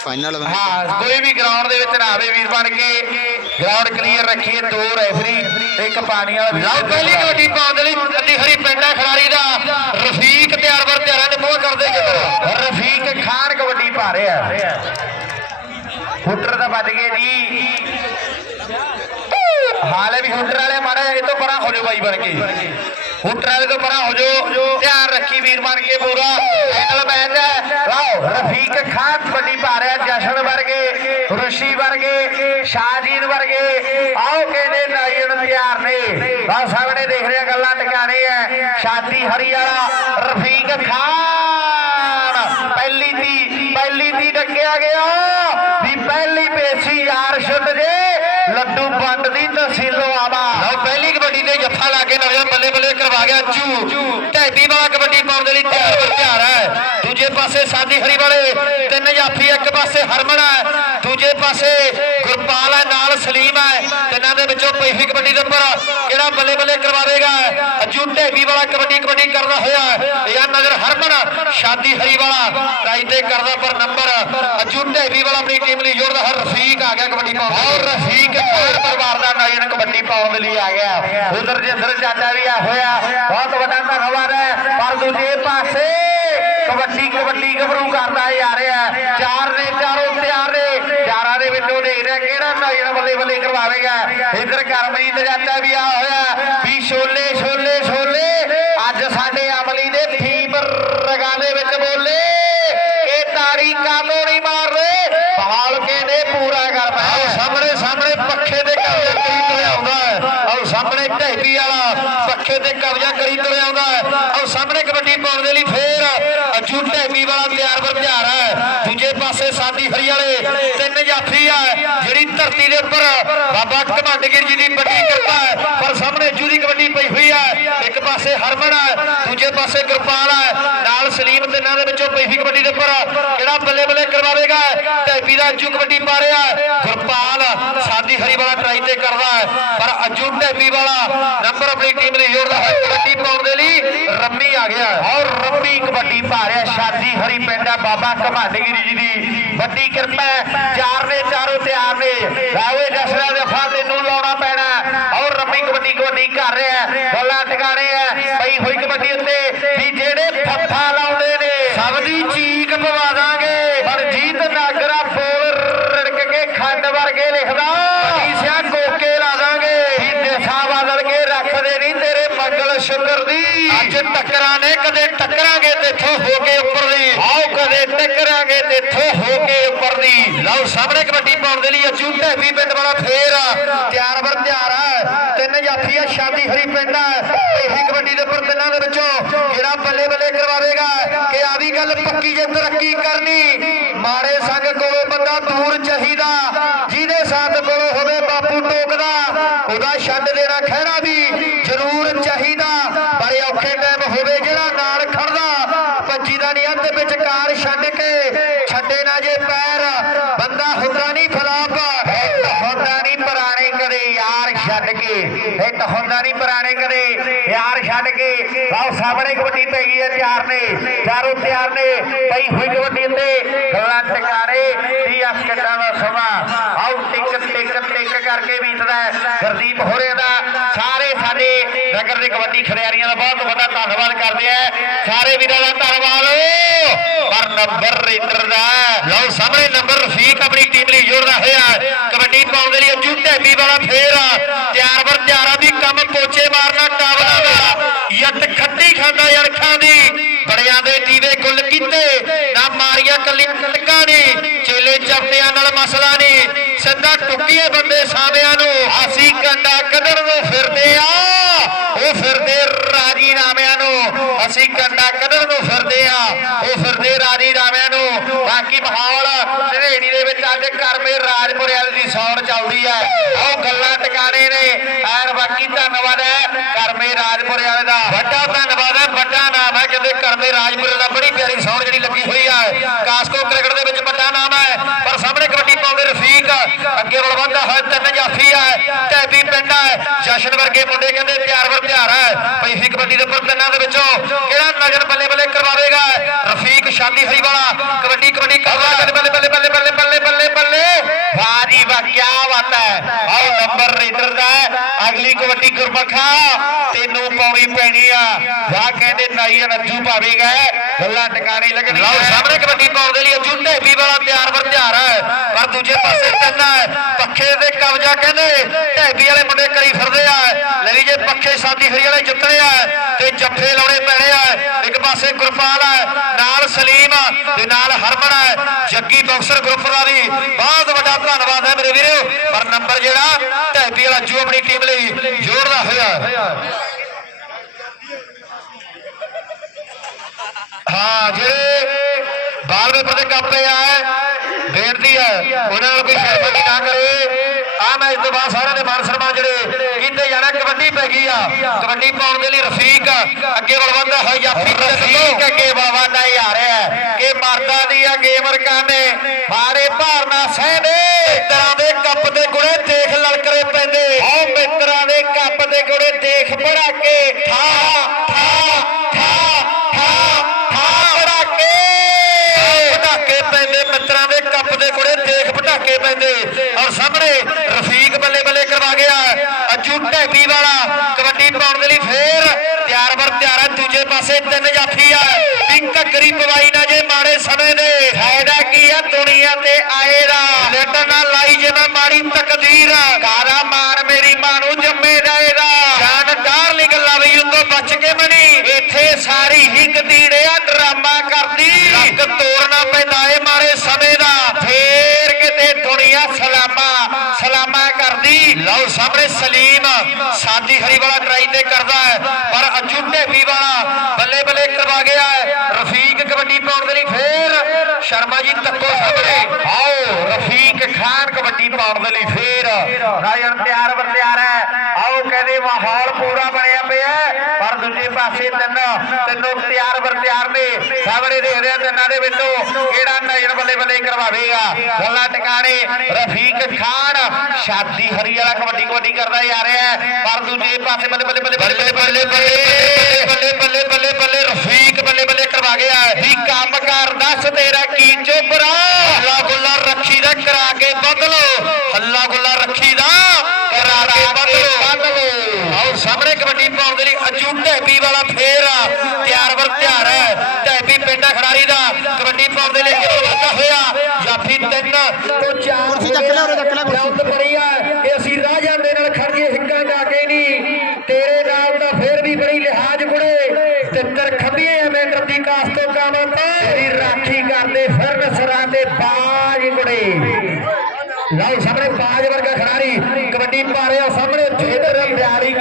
Final ਹਾਂ ਕੋਈ ਵੀ ground ਦੇ ਵਿੱਚ ਨਾ ਆਵੇ ਵੀਰ ਬਣ ਕੇ। ਗਰਾਊਂਡ ਕਲੀਅਰ ਰੱਖੀਏ ਦੋ ਰੈਫਰੀ ਤੇ ਇੱਕ ਪਾਣੀ ਵਾਲਾ ਲਓ ਪਹਿਲੀ ਕਬੱਡੀ ਪਾਉਣ ਦੇ ਲਈ ਅੱਡੀ ਹਰੀ ਪਿੰਡਾ ਖਿਡਾਰੀ ਦਾ। ਰਫੀਕ ਤਿਆਰ ਬਰ ਤਿਆਰਾਂ ਦੇ ਮੂੰਹ ਕਰਦੇ ਕਿਧਰ ਰਫੀਕ ਖਾਨ ਕਬੱਡੀ ਪਾ ਰਿਹਾ ਹੁੱਟਰ ਤਾਂ ਵੱਜ ਗਏ ਜੀ। ਹਾਲੇ ਵੀ ਹੁੱਟਰ ਵਾਲੇ ਮਾੜਾ ਇਹ ਤੋਂ ਪਰਾਂ ਹੋ ਜਾਓ ਬਾਈ ਬਣ ਕੇ। ਹੁੱਟਰ ਵਾਲੇ ਤੋਂ ਪਰਾਂ ਹੋ ਜਾਓ। ਧਿਆਨ ਰੱਖੀ ਵੀਰ ਬਣ ਕੇ ਪੂਰਾ। ਰਫੀਕ ਕਬੱਡੀ ਪਾ ਰਿਹਾ ਜਸ਼ਨ ਵਰਗੇ ਰਸ਼ੀ ਵਰਗੇ, ਸ਼ਾਹਜੀਨ ਵਰਗੇ, ਆਓ ਕਹਿੰਦੇ ਨਾਈਨ ਤਿਆਰ ਨੇ। ਬਸ ਸਾਹਮਣੇ ਦੇਖ ਰਿਹਾ ਗੱਲਾਂ ਟਿਕਾਣੇ ਐ ਸ਼ਾਦੀ ਹਰੀ ਵਾਲਾ ਰਫੀਕ ਖਾਨ। ਪਹਿਲੀ ਦੀ ਪਹਿਲੀ ਦੀ ਡੱਕਿਆ ਗਿਆ। ਵੀ ਪਹਿਲੀ ਪੇਸ਼ੀ ਯਾਰ ਛੁੱਟ ਜੇ, ਲੱਡੂ ਬੰਦ ਦੀ ਤਹਿਸੀਲੋ ਆਵਾ ਲਓ, ਪਹਿਲੀ ਕਬੱਡੀ ਤੇ ਜੱਫਾ ਲਾ ਕੇ ਨਵੇਂ ਬੱਲੇ ਬੱਲੇ ਕਰਵਾ ਗਿਆ ਚੂ ਢੈਬੀ ਵਾਲਾ ਕਬੱਡੀ ਪਾਉਣ ਦੇ ਲਈ ਤਿਆਰ ਬਰ ਤਿਆਰ ਹੈ। ਦੂਜੇ ਪਾਸੇ ਸਾਦੀ ਹਰੀ ਵਾਲੇ ਤਿੰਨ ਜਾਫੀ, ਇੱਕ ਪਾਸੇ ਹਰਮਨ ਹੈ, ਦੂਜੇ ਪਾਸੇ ਗੁਰਪਾਲ ਹੈ, ਨਾਲ ਸਲੀਮ ਹੈ। ਤਿੰਨਾਂ ਦੇ ਵਿੱਚੋਂ ਪਹਿਲੀ ਕਬੱਡੀ ਦੇ ਉੱਪਰ ਕਿਹੜਾ ਬੱਲੇ ਬੱਲੇ ਕਰਵਾਵੇਗਾ? ਅਜੂ ਢੈਬੀ ਵਾਲਾ ਕਬੱਡੀ ਕਬੱਡੀ ਕਰਦਾ ਹੋਇਆ ਇਹ ਨਜ਼ਰ ਹਰਮਨ, ਸ਼ਾਦੀ ਹਰੀ ਵਾਲਾ ਰਾਈ ਤੇ ਕਰਦਾ ਪਰ ਨੰਬਰ ਅਜੂ ਢੈਬੀ ਵਾਲਾ ਆਪਣੀ ਟੀਮ ਲਈ ਜੋੜਦਾ ਹੈ ਰਫੀਕ ਆ ਗਿਆ ਕਬੱਡੀ ਪਾਉਣ ਔਰ ਰਫੀਕ ਖਾਨ ਪਰਿਵਾਰ ਦਾ ਨਾਇਨ ਕਬੱਡੀ ਪਾਉਣ ਦੇ ਲਈ ਆ ਗਿਆ। ਉਧਰ ਜਿੰਦਰ ਚਾਚਾ ਵੀ ਆ ਹੋਇਆ। ਬਹੁਤ ਵੱਡਾ ਧੰਨਵਾਦ ਹੈ। ਪਰ ਦੂਜੇ ਪਾਸੇ ਕਬੱਡੀ ਕਬੱਡੀ ਗੱਭਰੂ ਕਰਦਾ ਜਾ ਰਿਹਾ ਚਾਰ ਨੇ, ਚਾਰੋਂ ਤਿਆਰ ਨੇ। ਚਾਰਾਂ ਦੇ ਵਿੱਚੋਂ ਦੇਖ ਰਿਹਾ ਕਿਹੜਾ ਨਾਇਨ ਬੱਲੇ ਬੱਲੇ ਕਰਵਾਵੇਗਾ? ਇਧਰ ਕਰਮਜੀਤ ਚਾਚਾ ਵੀ ਆ ਹੋਇਆ। ਵੀ ਛੋਲੇ ਛੋਲੇ ਛੋਲੇ। ਅੱਜ ਸਾਡੇ ਅਮਲੀ ਦੇ ਥੀਮ ਰਗਾ ਦੇ ਵਿੱਚ ਬੋਲੇ। ਇਹ ਤਾੜੀ ਕਾਦੋਂ ਨਹੀਂ ਮਾਰ ਰਹੇ? ਬਹਾਲ ਕੇ ਨੇ ਪੂਰਾ ਕਰ ਪਾਇਆ ਸਾਹਮਣੇ ਸਾਹਮਣੇ ਪੱਖੇ ਦੇ ਕਬਜ਼ਾ ਕਰੀ ਤੁਰਿਆ ਆਉਂਦਾ ਹੈ। ਆਓ ਸਾਹਮਣੇ ਢੈਬੀ ਵਾਲਾ ਪੱਖੇ ਤੇ ਕਬਜ਼ਾ ਕਰੀ ਤੁਰਿਆ ਆਉਂਦਾ ਹੈ ਆਓ ਸਾਹਮਣੇ ਕਬੱਡੀ ਪਾਉਣ ਦੇ ਲਈ ਫੇਰ ਅਜੂ ਢੈਬੀ ਵਾਲਾ ਤਿਆਰ ਬਰ ਤਿਆਰ ਹੈ ਦੂਜੇ ਪਾਸੇ ਸਾਦੀ ਹਰੀ ਵਾਲੇ ਆ, ਜਿਹੜੀ ਧਰਤੀ ਦੇ ਉੱਪਰ ਬਾਬਾ ਘਮੰਡਗਿਰ ਜੀ ਦੀ ਵੱਡੀ ਕਿਰਪਾ ਹੈ, ਪਰ ਸਾਹਮਣੇ ਜੂਰੀ ਕਬੱਡੀ ਪਈ ਹੋਈ ਹੈ। ਇੱਕ ਪਾਸੇ ਹਰਮਨ ਹੈ, ਦੂਜੇ ਪਾਸੇ ਗੁਰਪਾਲ ਹੈ, ਨਾਲ ਸਲੀਮ ਤਿੰਨਾਂ ਦੇ ਵਿੱਚੋਂ ਪਈ ਹੋਈ ਕਬੱਡੀ ਦੇ ਉੱਪਰ। ਕਿਹੜਾ ਬੱਲੇ ਬੱਲੇ ਕਰਵਾਵੇਗਾ ਢੈਬੀ ਦਾ ਅਜੂ ਕਬੱਡੀ ਪਾ ਰਿਹਾ। ਗੁਰਪਾਲ ਸਾਦੀ ਹਰੀ ਵਾਲਾ ਟਰਾਈ ਤੇ ਕਰਦਾ ਪਰ ਅਜੂ ਢੈਬੀ ਵਾਲਾ ਨੰਬਰ ਆਪਣੀ ਟੀਮ ਲਈ ਜੋੜਦਾ ਹੈ ਕਬੱਡੀ ਪਾਉਣ ਦੇ ਲਈ ਰੰਮੀ ਆ ਗਿਆ। ਔਰ ਰੰਮੀ ਕਬੱਡੀ ਪਾ ਰਿਹਾ ਸ਼ਾਦੀ ਹਰੀ ਪਿੰਡ ਹੈ ਬਾਬਾ ਘਮਾਂਡਗਿਰੀ ਜੀ ਦੀ। ਵੱਡੀ ਕਿਰਪਾ ਚਾਰ ਨੇ ਚਾਰੋਂ ਤਿਆਰ ਨੇ। ਲਾਵੇ ਜਸਰਾ ਦੇ ਫਾ ਤੈਨੂੰ ਲਾਉਣਾ ਪੈਣਾ ਔਰ ਰੰਮੀ ਕਬੱਡੀ ਕਬੱਡੀ ਕਰ ਰਿਹਾ ਹੈ। ਬੱਲਾ ਟਿਕਾਣੇ ਹੈ। ਪਈ ਹੋਈ ਕਬੱਡੀ ਉੱਤੇ ਵੀ ਜਿਹੜੇ ਫੱਫਾ ਲਾਉਂਦੇ ਨੇ ਸਭ ਦੀ ਚੀਕ ਪਵਾ ਦਾਂਗੇ ਪਰ ਜੀਤ ਨਾਗਰਾ ਬੋਲ ਰੜਕ ਕੇ ਖੰਡ ਵਰਗੇ ਲਿਖਦਾ ਸਿਆ ਕੋਕੇ ਲਾ ਦਾਂਗੇ ਵੀ ਦੇਸਾ ਬਦਲ ਕੇ ਰੱਖਦੇ ਨਹੀਂ ਤੇਰੇ ਮੰਗਲ ਸ਼ੁਕਰ ਦੀ ਅੱਜ ਟੱਕਰਾਂ ਨੇ ਕਦੇ ਟੱਕਰਾਂਗੇ ਤੇਥੋਂ ਹੋ ਕੇ ਉੱਪਰ ਦੀ ਆਓ ਕਦੇ ਟੱਕਰਾਂਗੇ ਤੇ ਥੋ ਹੋ ਕੇ ਉੱਪਰ ਦੀ ਲਓ ਸਾਹਮਣੇ ਕਬੱਡੀ ਪਾਉਣ ਦੇ ਲਈ ਅਜੂ ਢੈਬੀ ਪਿੰਡ ਵਾਲਾ ਫੇਰ ਆ। ਤਿਆਰ ਬਰ ਤਿਆਰ ਆ। ਤਿੰਨ ਜਾਫੀ ਆ ਸ਼ਾਦੀ ਹਰੀ ਪਿੰਡ ਆ। ਇਹੀ ਕਬੱਡੀ ਦੇ ਉੱਪਰ ਤਿੰਨਾਂ ਦੇ ਵਿੱਚੋਂ ਜਿਹੜਾ ਬੱਲੇ ਬੱਲੇ ਕਰਵਾਵੇਗਾ ਕਿ ਆ ਵੀ ਗੱਲ ਪੱਕੀ ਜੇ ਤਰੱਕੀ ਕਰਨੀ। ਮਾੜੇ ਸੰਗ ਕੋਲੋਂ ਬੰਦਾ ਦੂਰ ਚਾਹੀਦਾ। ਜਿਹਦੇ ਸਾਥ ਕੋਲੋਂ ਹੋਵੇ ਬਾਪੂ ਟੋਕਦਾ, ਉਹਦਾ ਛੱਡ ਦੇਣਾ ਖਹਿੜਾ ਵੀ ਜ਼ਰੂਰ ਚਾਹੀਦਾ। ਪਰ ਔਖੇ ਟਾਈਮ ਹੋਵੇ ਜਿਹੜਾ ਨਾਲ ਖੜਦਾ। ਭੱਜੀ ਦਾ ਨਹੀਂ, ਅੱਧ ਵਿੱਚ ਕਾਰ ਛੱਡ ਕੇ ਛੱਡੇ ਨਾ ਜੇ ਪੈਰ। ਬੰਦਾ ਹੁੰਦਾ ਨਹੀਂ ਫਲਾਪ ਹੁੰਦਾ ਨਹੀਂ ਪੁਰਾਣੇ ਕਦੇ ਯਾਰ ਛੱਡ ਕੇ। ਹਿੱਟ ਹੁੰਦਾ ਨਹੀਂ ਪੁਰਾਣੇ ਕਦੇ ਯਾਰ ਛੱਡ ਕੇ। ਆਓ ਸਾਹਮਣੇ ਕਬੱਡੀ ਪੈ ਗਈ ਹੈ ਤਿਆਰ ਨੇ। ਚਾਰੋਂ ਤਿਆਰ ਨੇ। ਪਈ ਹੋਈ ਕਬੱਡੀ ਤੇ ਗੱਲਾਂ ਟਿਕਾਰੇ 30 ਸਕਿੰਟਾਂ ਦਾ ਸਮਾਂ। ਆਓ ਟਿਕ ਟਿਕ ਟਿਕ ਕਰਕੇ ਬੀਤਦਾ ਹੈ ਹੋਰੇ ਦਾ। ਸਾਰੇ ਸਾਡੇ ਨਗਰ ਦੇ ਕਬੱਡੀ ਖਿਡਾਰੀਆਂ ਦਾ ਬਹੁਤ ਵੱਡਾ ਧੰਨਵਾਦ ਕਰਦੇ ਆ। ਸਾਰੇ ਵੀਰਾਂ ਦਾ ਧੰਨਵਾਦ। ਪਰ ਨੰਬਰ ਰੇਡਰ ਦਾ ਲਓ ਸਾਹਮਣੇ। ਰਫੀਕ ਆਪਣੀ ਟੀਮ ਲਈ ਜੋੜਦਾ ਹੋਇਆ ਕਬੱਡੀ ਪਾਉਣ ਦੇ ਲਈ ਅਜੂ ਢੈਬੀ ਵਾਲਾ ਫੇਰ ਤਿਆਰ ਬਰ ਤਿਆਰਾਂ ਦੀ ਕੰਮ ਪੋਚੇ ਮਾਰਨਾ ਕਾਬਲਾ ਦਾ। ਯੱਟ ਖੱਟੀ ਖਾਂਦਾ ਯੜਖਾਂ ਦੀ। ਬੜਿਆਂ ਦੇ ਦੀਵੇ ਗੁੱਲ ਕੀਤੇ। ਨਾ ਮਾਰੀਆਂ ਕੱਲੀਆਂ ਕਲਕਾਂ ਨੇ ਚੇਲੇ ਚਪਟਿਆਂ ਨਾਲ ਮਸਲਾ ਨਹੀਂ ਸਿੱਧਾ ਟੁੱਕੀਏ ਬੰਦੇ ਸਾਵਿਆਂ ਨੂੰ। ਅਸੀਂ ਕੰਡਾ ਕਦਰ ਨੂੰ ਫਿਰਦੇ ਆ। ਉਹ ਫਿਰਦੇ ਰਾਜੀ ਰਾਮਿਆਂ ਨੂੰ। ਅਸੀਂ ਕੰਡਾ ਕਦਰ ਨੂੰ ਫਿਰਦੇ ਆ ਉਹ ਫਿਰਦੇ ਰਾਜੀ ਰਾਮਿਆਂ ਨੂੰ ਬਾਕੀ ਮਾਹੌਲ ਵਿੱਚ ਅੱਜ ਕਰਮੇ ਰਾਜਪੁਰ ਵਾਲੀ ਦੀ ਸੌਣ ਚੱਲਦੀ ਹੈ ਉਹ ਗੱਲਾਂ ਟਿਕਾਣੇ ਨੇ। ਐਰ ਬਾਕੀ ਧੰਨਵਾਦ ਹੈ ਕਰਮੇ ਰਾਜਪੁਰ ਵਾਲੇ ਦਾ। ਵੱਡਾ ਧੰਨਵਾਦ ਹੈ ਵੱਡਾ ਨਾਮ ਹੈ ਕਹਿੰਦੇ ਕਰਮੇ ਰਾਜਪੁਰ ਦਾ। ਬੜੀ ਪਿਆਰੀ ਸੌਣ ਜਿਹੜੀ ਲੱਗੀ ਹੋਈ ਹੈ ਕਾਸਕੋ ਕ੍ਰਿਕਟ ਦੇ ਵਿੱਚ ਵੱਡਾ ਨਾਮ ਹੈ। ਪਰ ਸਾਹਮਣੇ ਕਬੱਡੀ ਪਾਉਂਦੇ ਰਫੀਕ। ਅੱਗੇ ਬਲਵੰਦਾ ਹੈ ਤਿੰਨ ਜਾਫੀ ਹੈ ਟੈਬੀ ਪਿੰਡ ਹੈ ਜਸ਼ਨ ਵਰਗੇ ਮੁੰਡੇ ਕਹਿੰਦੇ ਪਿਆਰ ਵਰ ਪਿਆਰ ਹੈ ਹੀ ਕਬੱਡੀ ਦੇ ਉੱਪਰ ਤਿੰਨਾਂ ਦੇ ਵਿੱਚੋਂ ਕਿਹੜਾ ਨਜ਼ਰ ਬੱਲੇ ਬੱਲੇ ਕਰਵਾਵੇਗਾ? ਰਫੀਕ ਸ਼ਾਦੀ ਹਰੀ ਵਾਲਾ ਕਬੱਡੀ ਕਬੱਡੀ ਕਰਵਾ ਬੱਲੇ ਬੱਲੇ ਬੱਲੇ ਬੱਲੇ ਬੱਲੇ ਗੱਲ ਵਾਹ ਜੀ ਵਾਹ ਬਾਤ ਹੈ। ਆਹ ਨੰਬਰ ਰੇਡਰ ਦਾ ਅਗਲੀ ਕਬੱਡੀ ਗੁਰਮਖਾ ਤੈਨੂੰ ਪਾਉਣੀ ਪੈਣੀ ਆ। ਵਾਹ ਕਹਿੰਦੇ ਨਾਈ ਰੱਜੂ ਭਾਵੇਗਾ ਗੱਲਾਂ ਟਿਕਾਣੀ ਲੱਗਣੀ ਲਓ ਸਾਹਮਣੇ ਕਬੱਡੀ ਪਾਉਣ ਦੇ ਲਈ ਅਜੂ ਢੇਬੀ ਵਾਲਾ ਤਿਆਰ ਵਰ ਤਿਆਰ ਹੈ। ਪਰ ਦੂਜੇ ਪਾਸੇ ਕੰਨਾ ਪੱਖੇ ਦੇ ਕਬਜ਼ਾ ਕਹਿੰਦੇ ਢੇਬੀ ਵਾਲੇ ਮੁੰਡੇ ਕਰੀ ਫਿਰਦੇ ਆ। ਲੈ ਜੇ ਪੱਖੇ ਸਾਦੀ ਫਰੀ ਵਾਲੇ ਜਿੱਤਣੇ ਆ ਤੇ ਜੱਫੇ ਲਾਉਣੇ ਪੈਣੇ ਆ ਪਾਸੇ ਗੁਰਪਾਲ ਹੈ, ਨਾਲ ਸਲੀਮ ਤੇ ਨਾਲ ਹਰਮਨ ਹੈ। ਜੱਗੀ ਬਾਕਸਰ ਗਰੁੱਪ ਦਾ ਵੀ ਬਹੁਤ ਵੱਡਾ ਧੰਨਵਾਦ ਹੈ ਮੇਰੇ ਵੀਰੋ। ਪਰ ਨੰਬਰ ਜਿਹੜਾ, ਢੇਬੀ ਵਾਲਾ ਜੋ ਆਪਣੀ ਟੀਮ ਲਈ ਜੋੜਦਾ ਹੋਇਆ ਹਾਂ। ਜਿਹੜੇ ਬਾਲ ਵੇਪਰ ਦੇ ਕਾਪੇ ਬੇਨਤੀ ਹੈ, ਉਹਨਾਂ ਨਾਲ ਕੋਈ ਸ਼ਰਮਿੰਦੀ ਨਾ ਕਰੇ। ਆ ਮੈਚ ਤੋਂ ਬਾਅਦ ਸਾਰਿਆਂ ਦੇ ਮਾਨ ਸਨਮਾਨ ਜਿਹੜੇ ਕਬੱਡੀ ਪੈ ਗਈ ਆ। ਕਬੱਡੀ ਪਾਉਣ ਦੇ ਲਈ ਰਫੀਕ ਅੱਗੇ ਵੱਲਦਾ ਹੋਇਆ ਜਾਫੀ ਰਫੀਕ ਅੱਗੇ ਬਾਵਾਦਾ ਹੀ ਆ ਰਿਹਾ ਹੈ। ਕਿ ਮਰਦਾ ਦੀ ਆ ਗੇਮਰ ਕਾਨੇ ਮਾਰੇ ਭਾਰਨਾ ਸਹਿਦੇ ਮਿੱਤਰਾਂ ਦੇ ਕੱਪ ਦੇ ਗੁਣੇ ਦੇਖ ਲਲਕਰੇ ਪੈਂਦੇ। ਆਓ ਮਿੱਤਰਾਂ ਦੇ ਕੱਪ ਦੇ ਗੋੜੇ ਦੇਖ ਬੜਾ ਕੇ ਠਾ ਠਾ ਠਾ ਠਾ ਠਾ ਬੜਾ ਕੇ ਪਟਾਕੇ ਪੈਂਦੇ ਮਿੱਤਰਾਂ ਦੇ ਕੱਪ ਦੇ ਗੁਣੇ ਦੇਖ ਪਟਾਕੇ ਪੈਂਦੇ ਔਰ ਸਾਹਮਣੇ ਰਫੀਕ ਬੱਲੇ ਬੱਲੇ ਕਰਵਾ ਗਿਆ ਅਜੂ ਢੈਬੀ ਵਾਲਾ ਕਬੱਡੀ ਪਾਉਣ ਦੇ ਲਈ ਫੇਰ ਤਿਆਰ ਬਰ ਤਿਆਰ ਹੈ ਦੂਜੇ ਪਾਸੇ ਤਿੰਨ ਜਾਫੀ ਇੱਕ ਘੱਗਰੀ ਪਵਾਈ ਨਾ ਜੇ ਮਾੜੇ ਸਮੇਂ ਦੇ। ਫਾਇਦਾ ਕੀ ਆ ਦੁਨੀਆ ਤੇ ਆਏ ਦਾ। ਲੈਟਰ ਨਾਲ ਲਾਈ ਜਿਵੇਂ ਮਾੜੀ ਤਕਦੀਰ। ਕਾਰਾ ਮਾਰ ਮੇਰੀ ਮਾਂ ਨੂੰ ਜੰਮੇ ਦਾ ਇਹਦਾ। ਜਾਨ ਡਾਰਲਿੰਗ ਲਵੀ ਉਤੋਂ ਬਚ ਕੇ ਮਨੀ ਇੱਥੇ ਸਾਰੀ ਹੀ ਗਦੀੜਿਆ ਡਰਾਮਾ ਕਰਦੀ। ਲੱਕ ਤੋੜਨਾ ਪੈਂਦਾ ਏ ਮਾਰੇ ਸਮੇਂ ਦਾ। ਫੇਰ ਕਿਤੇ ਦੁਨੀਆ ਸਲਾਮਾ ਸਲਾਮਾ ਕਰਦੀ। ਲਓ ਸਾਹਮਣੇ ਸਲੀਮ। ਸਾਦੀ ਹਰੀ ਵਾਲਾ ਟਰਾਈ ਤੇ ਕਰਦਾ ਹੈ ਪਰ ਅਜੂ ਢੇਬੀ ਵਾਲਾ ਬੱਲੇ ਬੱਲੇ ਕਰਵਾ ਗਿਆ ਹੈ ਰਫੀਕ ਕਬੱਡੀ ਪਾਉਣ ਦੇ ਲਈ ਫੇਰ ਸ਼ਰਮਾ ਜੀ ਤੱਕੋ ਸਾਹਮਣੇ। ਆਓ, ਰਫੀਕ ਖਾਨ ਕਬੱਡੀ ਪਾਉਣ ਦੇ ਲਈ ਫੇਰ। ਰਾਜਨ ਤਿਆਰ ਬਰ ਤਿਆਰ ਹੈ। ਆਓ, ਕਹਿੰਦੇ ਮਾਹੌਲ ਪੂਰਾ ਬਣਿਆ ਪਿਆ ਦੂਜੇ ਪਾਸੇ ਤਿੰਨ ਤਿੰਨੋਂ ਤਿਆਰ ਬਰ ਤਿਆਰ ਨੇ ਸਾਹਮਣੇ ਦੇਖਦੇ ਆ ਤਿੰਨਾਂ ਦੇ ਵਿੱਚੋਂ ਕਿਹੜਾ ਨਜ਼ਰ ਬੱਲੇ ਬੱਲੇ ਕਰਵਾਵੇਗਾ ਗੱਲਾਂ ਟਿਕਾਣੇ ਰਫੀਕ ਖਾਨ ਸ਼ਾਦੀ ਹਰੀ ਵਾਲਾ ਕਬੱਡੀ ਕਬੱਡੀ ਕਰਦਾ ਜਾ ਰਿਹਾ ਪਰ ਦੂਜੇ ਪਾਸੇ ਬੱਲੇ ਬੱਲੇ ਬੱਲੇ ਬੱਲੇ ਬੱਲੇ ਬੱਲੇ ਬੱਲੇ ਬੱਲੇ ਬੱਲੇ ਰਫੀਕ ਬੱਲੇ ਬੱਲੇ ਕਰਵਾ ਗਿਆ ਵੀ ਕੰਮ ਕਰ ਦੱਸ ਤੇਰਾ ਕੀ ਚੋਬਰਾ ਹੱਲਾ ਗੁੱਲਾ ਰੱਖੀ ਦਾ ਕਰਾ ਕੇ ਬਦਲੋ ਹੱਲਾ ਗੁੱਲਾ ਰੱਖੀ ਦਾ ਕਰਾ ਕੇ ਬਦਲੋ ਆਓ ਸਾਹਮਣੇ ਕਬੱਡੀ ਪਾਉਣ ਦੇ ਲਈ ਢੈਬੀ ਵਾਲਾ ਫੇਰ ਆ। ਤਿਆਰ ਵਰ ਤਿਆਰ ਹੈ। ਢੈਬੀ ਪਿੰਡਾ ਖਿਡਾਰੀ ਦਾ ਕਬੱਡੀ ਪਾਉਣ ਦੇ ਲਈ ਕਿਉਂ ਵਾਧਾ ਹੋਇਆ। ਜਾਫੀ ਤਿੰਨ ਤੋਂ ਚਾਰ ਕੁਰਸੀ ਚੱਕ ਲੈ ਉਰੇ ਚੱਕ ਲੈ ਕੁਰਸੀ। ਗਰਾਊਂਡ ਬਣੀ ਆ। ਕਿ ਅਸੀਂ ਰਾਜਾਂ ਦੇ ਨਾਲ ਖੜੀਏ ਹਿੱਕਾਂ ਜਾ ਕੇ ਨਹੀਂ। ਤੇਰੇ ਨਾਲ ਤਾਂ ਫੇਰ ਵੀ ਬੜੀ ਲਿਹਾਜ਼ ਕੁੜੇ। ਤਿੱਤਰ ਖੱਬੀਏ ਐਵੇਂ ਡਰਦੀ ਕਾਸ ਤੋਂ ਕੰਮ ਤੇਰੀ ਰਾਖੀ ਕਰਦੇ ਫਿਰਨ ਸਰਾਂ ਦੇ ਬਾਜ ਕੁੜੇ। ਲਓ ਸਾਹਮਣੇ ਬਾਜ ਵਰਗਾ ਖਿਡਾਰੀ। ਕਬੱਡੀ ਪਾ ਰਿਹਾ ਸਾਹਮਣੇ ਇਧਰ 42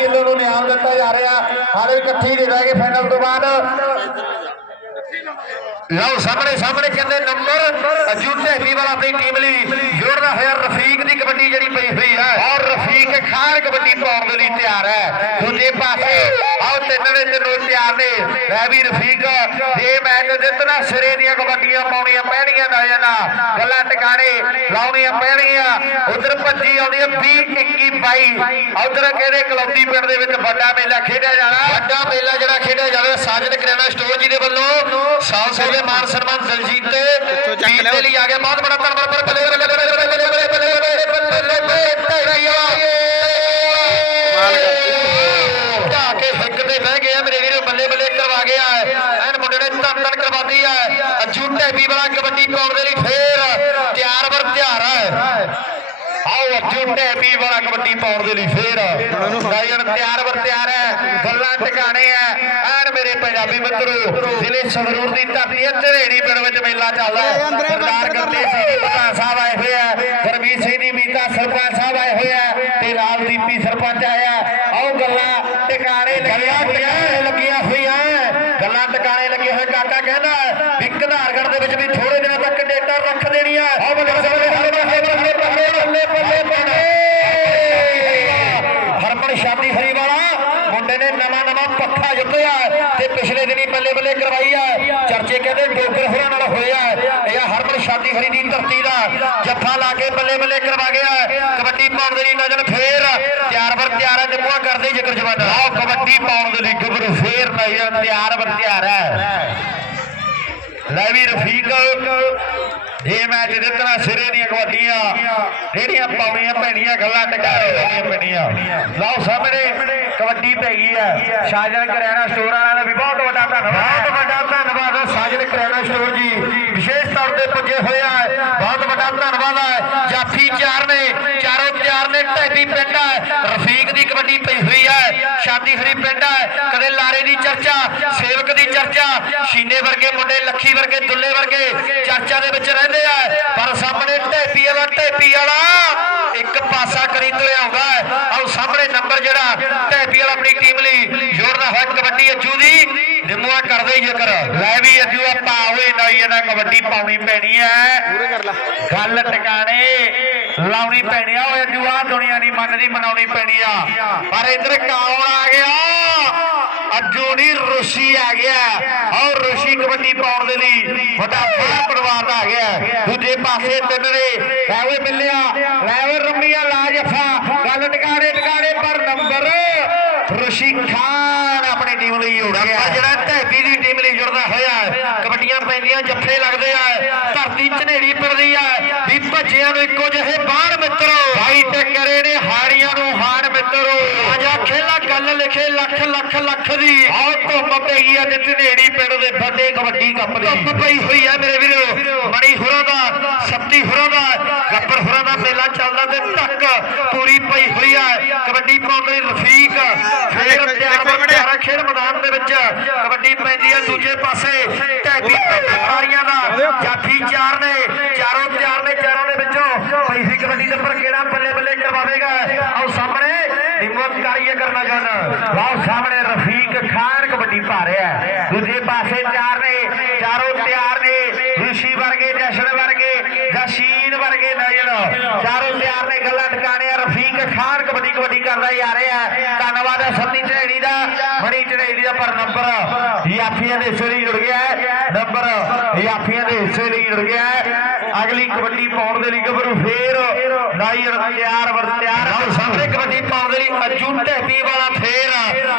25 ਦੇ ਰਹਿ ਗਏ ਫਾਈਨਲ ਤੋਂ ਬਾਅਦ। ਲਓ ਸਾਹਮਣੇ ਸਾਹਮਣੇ ਕਹਿੰਦੇ ਨੰਬਰ। ਅਜੂ ਢੇਬੀ ਵਾਲਾ ਆਪਣੀ ਟੀਮ ਲਈ ਜੋੜਦਾ ਹੋਇਆ। ਰਫੀਕ ਦੀ ਕਬੱਡੀ ਜਿਹੜੀ ਪਈ ਹੋਈ ਹੈ। ਔਰ ਰਫੀਕ ਖਾਨ ਕਬੱਡੀ ਪਾਉਣ ਦੇ ਲਈ ਤਿਆਰ ਹੈ। ਦੂਜੇ ਪਾਸੇ ਆਓ ਤਿੰਨ ਦੇ ਤਿੰਨੋਂ ਤਿਆਰ ਨੇ। ਮੈਂ ਵੀ ਰਫੀਕ ਇਹ ਮੈਚ ਜਿੱਤਣਾ ਸਿਰੇ ਦੀਆਂ ਕਬੱਡੀਆਂ ਪਾਉਣੀਆਂ ਪੈਣੀਆਂ ਨਾ ਜਨਾ ਗੱਲਾਂ ਟਿਕਾਣੇ ਲਾਉਣੀਆਂ ਪੈਣੀਆਂ ਉਧਰ ਭੱਜੀ ਆਉਂਦੀ ਹੈ 20 21 22 ਉਧਰ ਕਹਿੰਦੇ ਕਲੌਦੀ ਪਿੰਡ ਦੇ ਵਿੱਚ ਵੱਡਾ ਮੇਲਾ ਖੇਡਿਆ ਜਾਣਾ। ਵੱਡਾ ਮੇਲਾ ਜਿਹੜਾ ਖੇਡਿਆ ਜਾਵੇ ਸਾਜਨ ਕਰਿਆਣਾ ਸਟੋਰ ਜੀ ਦੇ ਵੱਲੋਂ। ਸਾਲ ਦੇ ਮਾਨ ਸਨਮਾਨ ਦਲਜੀਤ ਤੇ ਟੀਮ। ਦੇ ਲਈ ਆ ਗਿਆ ਬਹੁਤ ਬੜਾ ਧੰਨਵਾਦ ਪਰ ਬੱਲੇ ਬੱਲੇ ਬੱਲੇ ਬੱਲੇ ਬੱਲੇ ਬੱਲੇ ਬੱਲੇ ਬੱਲੇ ਬੱਲੇ ਬੱਲੇ ਢੈਬੀ ਵਾਲਾ ਕਬੱਡੀ ਪਾਉਣ ਦੇ ਲਈ ਫੇਰ। ਰਾਜਨ ਤਿਆਰ ਵਰ ਤਿਆਰ ਹੈ, ਗੱਲਾਂ ਟਿਕਾਣੇ ਹੈ। ਐਨ ਮੇਰੇ ਪੰਜਾਬੀ ਮਿੱਤਰੋ, ਜ਼ਿਲ੍ਹੇ ਸੰਗਰੂਰ ਦੀ ਧਰਤੀ ਹੈ, ਝਰੇੜੀ ਪਿੰਡ ਵਿੱਚ ਮੇਲਾ ਚੱਲਦਾ ਹੈ। ਸਰਦਾਰ ਕਰ ਸਿੰਘ ਜੀ ਪ੍ਰਧਾਨ ਸਾਹਿਬ ਆਏ ਹੋਏ ਆ ਗੁਰਮੀਤ ਸਿੰਘ ਦੀ ਮੀਤਾ ਸਰਪੰਚ ਸਾਹਿਬ ਆਏ ਹੋਏ ਆ ਤੇ ਨਾਲ ਸਰਪੰਚ ਆਇਆ। ਸ਼ਾਦੀ ਹਰੀ ਦੀ ਧਰਤੀ ਦਾ ਜੱਫਾ ਲਾ ਕੇ ਬੱਲੇ ਬੱਲੇ ਕਰਵਾ ਗਿਆ ਕਬੱਡੀ ਪਾਉਣ ਦੇ ਲਈ ਨਜ਼ਰ ਫੇਰ। ਤਿਆਰ ਬਰ ਤਿਆਰ ਹੈ ਜੰਮੂਆ ਕਰਦੇ ਜ਼ਿਕਰ ਜਵਾਨਾ ਆਓ ਕਬੱਡੀ ਪਾਉਣ ਦੇ ਲਈ ਗੱਭਰੂ ਫੇਰ ਨਜ਼ਰ ਤਿਆਰ ਬਰ ਤਿਆਰ ਹੈ। ਲੈ ਵੀ ਰਫੀਕ। ਇਹ ਮੈਚ ਜਿੱਤਣਾ ਸਿਰੇ ਦੀਆਂ ਕਬੱਡੀਆਂ ਜਿਹੜੀਆਂ ਪਾਉਣੀਆਂ ਪੈਣੀਆਂ ਗੱਲਾਂ ਟਿਕਾਰੇ ਲਾਉਣੀਆਂ ਪੈਣੀਆਂ। ਲਓ ਸਾਹਮਣੇ ਕਬੱਡੀ ਪੈ ਗਈ ਹੈ। ਸਾਜਨ ਕਰਿਆਣਾ ਸਟੋਰ ਵਾਲਿਆਂ ਦਾ ਵੀ ਬਹੁਤ ਵੱਡਾ ਧੰਨਵਾਦ। ਬਹੁਤ ਵੱਡਾ ਧੰਨਵਾਦ ਸਾਜਨ ਕਰਿਆਣਾ ਸਟੋਰ ਜੀ ਵਿਸ਼ੇਸ਼ ਤੌਰ ਤੇ ਪੁੱਜੇ ਹੋਏ ਹੈ ਬਹੁਤ ਵੱਡਾ ਧੰਨਵਾਦ ਹੈ ਜਾਫੀ ਚਾਰ ਨੇ, ਚਾਰੋਂ ਚਾਰ ਨੇ, ਢੈਬੀ ਪਿੰਡ ਹੈ ਰਫੀਕ ਦੀ ਕਬੱਡੀ ਪਈ ਹੋਈ ਹੈ ਸ਼ਾਦੀ ਹਰੀ ਪਿੰਡ ਹੈ ਕਦੇ ਲਾਰੇ ਦੀ ਚਰਚਾ, ਸੇਵਕ ਦੀ ਚਰਚਾ, ਸ਼ੀਨੇ ਵਰਗੇ ਮੁੰਡੇ, ਲੱਖੀ ਵਰਗੇ, ਦੁੱਲੇ ਵਰਗੇ ਚਰਚਾ ਦੇ ਵਿੱਚ ਰਹਿੰਦੇ ਆ। ਪਰ ਸਾਹਮਣੇ ਢੇਪੀ ਵਾਲਾ ਢੇਪੀ ਵਾਲਾ ਇੱਕ ਪਾਸਾ ਕਰੀ ਤੁਰਿਆ ਆਉਂਦਾ ਹੈ। ਆਓ ਸਾਹਮਣੇ ਨੰਬਰ ਜਿਹੜਾ ਢੈਪੀ ਵਾਲਾ ਆਪਣੀ ਟੀਮ ਲਈ ਜੋੜਦਾ ਹੋਇਆ ਕਬੱਡੀ ਅੱਜੂ ਦੀ ਨਿੰਮੂਆ ਕਰਦੇ ਹੀ ਜ਼ਿਕਰ। ਲੈ ਵੀ ਅੱਜੂ ਆ ਹੋਏ ਨਾਈ ਇਹਨਾਂ ਕਬੱਡੀ ਪਾਉਣੀ ਪੈਣੀ ਲਾ। ਗੱਲ ਟਿਕਾਣੇ ਲਾਉਣੀ ਪੈਣੀ ਆ ਓਏ ਅੱਜੂ ਆ ਦੁਨੀਆ ਨਹੀਂ ਮੰਨਦੀ ਮਨਾਉਣੀ ਪੈਣੀ ਆ। ਪਰ ਇੱਧਰ ਕੌਣ ਆ ਗਿਆ? ਅੱਜੂ ਨਹੀਂ ਰੁਸ਼ੀ ਆ ਗਿਆ। ਔਰ ਰੁਸ਼ੀ ਕਬੱਡੀ ਪਾਉਣ ਦੇ ਲਈ ਵੱਡਾ ਬਾਹ ਪਰਵਾਦ ਆ ਗਿਆ। ਦੂਜੇ ਪਾਸੇ ਤਿੰਨ ਨੇ ਲੈ ਓਏ ਮਿਲਿਆ। ਲੈ ਓਏ ਰੰਮੀਆਂ ਲਾ ਜਫਾ ਗੱਲ ਟਿਕਾਣੇ ਟਿਕਾਣੇ ਪਰ ਨੰਬਰ। ਰੁਸ਼ੀ ਖਾਨ ਆਪਣੀ ਟੀਮ ਲਈ ਜੁੜ ਗਿਆ ਜਿਹੜਾ ਢੈਬੀ ਦੀ ਟੀਮ ਲਈ ਜੁੜਦਾ ਹੋਇਆ ਹੈ। ਕਬੱਡੀਆਂ ਪੈਂਦੀਆਂ ਜੱਫੇ ਲੱਗਦੇ ਆ। ਧਰਤੀ ਝਨੇੜੀ ਪੜਦੀ ਆ। ਵੀ ਭੱਜਿਆਂ ਨੂੰ ਇੱਕੋ ਜਿਹੇ ਬਾਣ ਮਿੱਤਰੋ। ਭਾਈ ਟੱਕਰੇ ਨੇ ਹਾੜੀਆਂ ਨੂੰ ਹਾਣ ਮਿੱਤਰੋ। ਰਾਜਾ ਖੇਲਾ ਗੱਲ ਲਿਖੇ ਲੱਖ ਲੱਖ ਲੱਖ ਦੀ। ਆਹ ਧੁੰਮ ਪਈ ਆ ਤੇ ਝਨੇੜੀ ਪਿੰਡ ਦੇ ਵੱਡੇ ਕਬੱਡੀ ਕੱਪ ਦੀ। ਧੁੰਮ ਪਈ ਹੋਈ ਆ ਮੇਰੇ ਵੀਰੋ। ਮਣੀ ਹੁਰਾਂ ਦਾ ਸੱਤੀ ਹੁਰਾਂ ਦਾ। ਹੁਰਾਂ ਦਾ ਮੇਲਾ ਚੱਲਦਾ ਤੇ ਟੱਕ ਪੂਰੀ ਪਈ ਹੋਈ ਆ। ਕਬੱਡੀ ਰਫੀਕ ਫੇਰ ਖੇਡ ਮੈਦਾਨ ਦੇ ਵਿੱਚ ਕਬੱਡੀ ਪੈਂਦੀ ਆ ਦੂਜੇ ਪਾਸੇ। ਟੈਬੀ ਖਾਰੀਆਂ ਦਾ ਜਾਫੀ ਚਾਰ ਨੇ ਚਾਰੋਂ ਤਿਆਰ ਨੇ ਚਾਰਾਂ ਦੇ ਵਿੱਚੋਂ ਪੈਸੀ ਕਬੱਡੀ ਦੇ ਉੱਪਰ ਕਿਹੜਾ ਬੱਲੇ ਬੱਲੇ ਕਰਵਾਵੇਗਾ? ਆਓ ਸਾਹਮਣੇ ਨਿਮਤ ਕਾਰੀਏ ਕਰਨਾ। ਚਾਹੁੰਦਾ ਸਾਹਮਣੇ ਰਫੀਕ ਖਾਨ ਕਬੱਡੀ ਪਾ ਰਿਹਾ। ਹੈ। ਦੂਜੇ ਪਾਸੇ ਚਾਰ ਨੇ ਚਾਰੋਂ ਤਿਆਰ ਨੇ ਰਿਸ਼ੀ ਵਰਗੇ ਜਸ਼ਨ ਵਰਗੇ ਵਰਗੇ ਨਜ਼ਰ ਚਾਰੋਂ ਤਿਆਰ ਨੇ ਗੱਲਾਂ ਟਿਕਾਣੇ ਆ ਰਫੀਕ ਖਾਨ ਕਬੱਡੀ ਕਬੱਡੀ ਕਰਦਾ ਜਾ ਰਿਹਾ। ਧੰਨਵਾਦ ਹੈ ਸੱਤੀ ਝੜੇੜੀ ਦਾ ਬੜੀ ਝੜੇੜੀ ਦਾ ਪਰ ਨੰਬਰ ਯਾਫੀਆਂ ਦੇ ਹਿੱਸੇ ਲਈ ਜੁੜ ਗਿਆ। ਨੰਬਰ ਯਾਫੀਆਂ ਦੇ ਹਿੱਸੇ ਲਈ ਜੁੜ ਗਿਆ। ਅਗਲੀ ਕਬੱਡੀ ਪਾਉਣ ਦੇ ਲਈ ਗੱਭਰੂ ਫੇਰ ਨਾਈਰ ਤਿਆਰ ਵਰ ਤਿਆਰ ਆਓ ਸਾਹਮਣੇ ਕਬੱਡੀ ਪਾਉਣ ਦੇ ਲਈ ਅਜੂ ਢੇਪੀ ਵਾਲਾ ਫੇਰ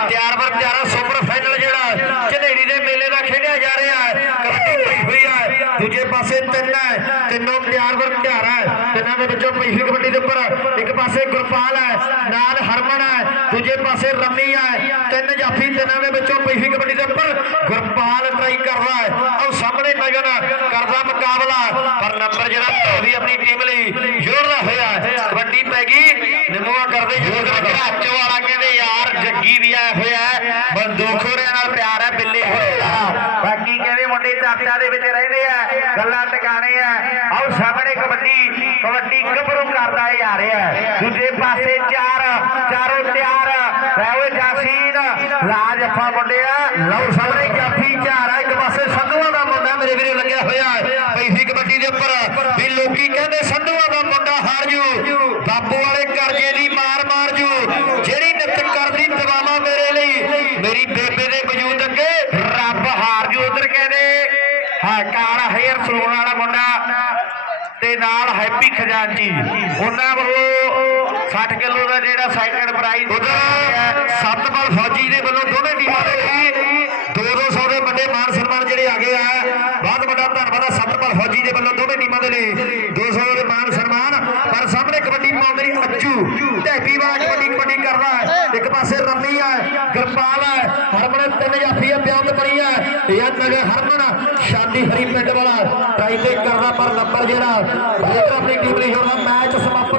ਤਿਆਰ ਵਰ ਤਿਆਰ ਸੁਪਰ ਫਾਈਨਲ ਜਿਹੜਾ ਝਨੇੜੀ ਦੇ ਮੇਲੇ ਦਾ ਖੇਡਿਆ ਜਾ ਰਿਹਾ ਹੈ ਕਬੱਡੀ ਪਈ ਹੋਈ ਹੈ ਦੂਜੇ ਪਾਸੇ ਤਿੰਨ ਹੈ ਤਿੰਨੋਂ ਤਿਆਰ ਵਰ ਤਿਆਰ ਹੈ ਤਿੰਨਾਂ ਦੇ ਵਿੱਚੋਂ ਪਈ ਹੋਈ ਕਬੱਡੀ ਇੱਕ ਪਾਸੇ ਗੁਰਪਾਲ ਹੈ, ਨਾਲ ਹਰਮਨ ਹੈ, ਦੂਜੇ ਪਾਸੇ ਰੰਮੀ ਹੈ। ਤਿੰਨ ਜਾਫੀ ਤਿੰਨਾਂ ਦੇ ਵਿੱਚੋਂ ਪਈ ਕਬੱਡੀ ਦੇ ਉੱਪਰ ਗੁਰਪਾਲ ਟਰਾਈ ਕਰਦਾ ਹੈ। ਆਓ ਸਾਹਮਣੇ ਨਗਨ ਕਰਦਾ ਮੁਕਾਬਲਾ, ਪਰ ਨੰਬਰ ਜਿਹੜਾ ਵੀ ਆਪਣੀ ਟੀਮ ਲਈ ਜੋੜਦਾ ਹੋਇਆ ਕਬੱਡੀ ਪੈ ਗਈ, ਨਿਮੋਆ ਕਰਦੇ ਜੋੜ ਘਰਾਚੋ ਵਾਲਾ ਕਹਿੰਦੇ, ਯਾਰ, ਜੱਗੀ ਵੀ ਆਇਆ ਹੋਇਆ ਹੈ। ਬੰਦੂਕ ਨਾਲ ਪਿਆਰ ਹੈ, ਬਿੱਲੇ ਹੋਇਆ ਬਾਕੀ ਕਹਿੰਦੇ ਮੁੰਡੇ ਚਾਚਾ ਦੇ ਵਿੱਚ ਰਹਿੰਦੇ ਆ ਗੱਲਾਂ ਟਿਕਾਣੇ ਆ ਆਓ ਸਾਹਮਣੇ ਕਬੱਡੀ ਕਬੱਡੀ ਗੱਭਰੂ ਕਰਦਾ ਜਾ ਰਿਹਾ ਹੈ। ਦੂਜੇ ਪਾਸੇ ਚਾਰ, ਚਾਰੋਂ ਤਿਆਰ। ਲੈ ਜਾਸੀਨ ਲਾਜ ਮੁੰਡਿਆ ਲਓ ਸਾਹਮਣੇ ਜਾਫੀ ਚਾਰ ਆ, ਇੱਕ ਪਾਸੇ ਸੰਧੂਆਂ ਦਾ ਮੁੰਡਾ ਮੇਰੇ ਵੀਰੇ ਲੱਗਿਆ ਹੋਇਆ ਹੈ। ਪੈਸੀ ਕਬੱਡੀ ਦੇ ਉੱਪਰ। ਵੀ ਲੋਕੀ ਕਹਿੰਦੇ ਸੰਧੂਆਂ ਦਾ ਮੁੰਡਾ ਹਾਰ ਜੂ। ਬਾਪੂ ਵਾਲੇ ਕਰਜੇ ਦੀ ਮਾਰ ਮਾਰ ਜੂ ਜਿਹੜੀ ਨਿੱਤ ਕਰਦੀ ਦਵਾਵਾਂ ਮੇਰੇ ਲਈ ਮੇਰੀ ਬੇਬੇ ਦੇ ਵਜੂਦ ਅੱਗੇ ਰੱਬ ਹਾਰ ਜੂ ਉਧਰ ਕਹਿੰਦੇ ਹਾਂ ਕਾਲਾ ਹੇਅਰ ਸਲੂਨ ਵਾਲਾ ਮੁੰਡਾ ਤੇ ਨਾਲ ਹੈਪੀ ਖਜ਼ਾਨਜੀ ਉਹਨਾਂ ਵੱਲੋਂ 60 ਕਿਲੋ ਦਾ ਜਿਹੜਾ ਸੈਕੰਡ ਪ੍ਰਾਈਜ਼ ਉਧਰ ਸਤਪਾਲ ਫੌਜੀ ਦੇ ਵੱਲੋਂ ਦੋਵੇਂ ਟੀਮਾਂ ਦੇ ਲਈ 2-200 ਦੇ ਵੱਡੇ ਮਾਨ ਸਨਮਾਨ ਜਿਹੜੇ ਆ ਗਏ ਆ। ਬਹੁਤ ਵੱਡਾ ਧੰਨਵਾਦ ਆ ਸਤਪਾਲ ਫੌਜੀ ਦੇ ਵੱਲੋਂ ਦੋਵੇਂ ਟੀਮਾਂ ਦੇ ਲਈ 200 ਦੇ ਮਾਨ ਸਨਮਾਨ ਪਰ ਸਾਹਮਣੇ ਕਬੱਡੀ ਪਾਉਂਦੇ ਨੇ ਅੱਜੂ ਢੈਪੀ ਵਾਲਾ ਕਬੱਡੀ ਕਬੱਡੀ ਕਰਦਾ ਹੈ ਇੱਕ ਪਾਸੇ ਰੰਮੀ ਹੈ ਗੁਰਪਾਲ ਹੈ ਹਰਮਨ ਤਿੰਨ ਜਾਫੀ ਹੈ ਬਿਆੰਤ ਪਰੀ ਹੈ ਇਹ ਨਗਰ ਹਰਮਨ, ਸ਼ਾਦੀ ਹਰੀ ਪਿੰਡ ਵਾਲਾ, ਟਰਾਈ ਤੇ ਕਰਨਾ ਪਰ ਨੰਬਰ ਜਿਹੜਾ ਇਧਰ ਆਪਣੀ ਟੀਮ ਲਈ ਹੁਣ ਮੈਚ ਸਮਾਪਤ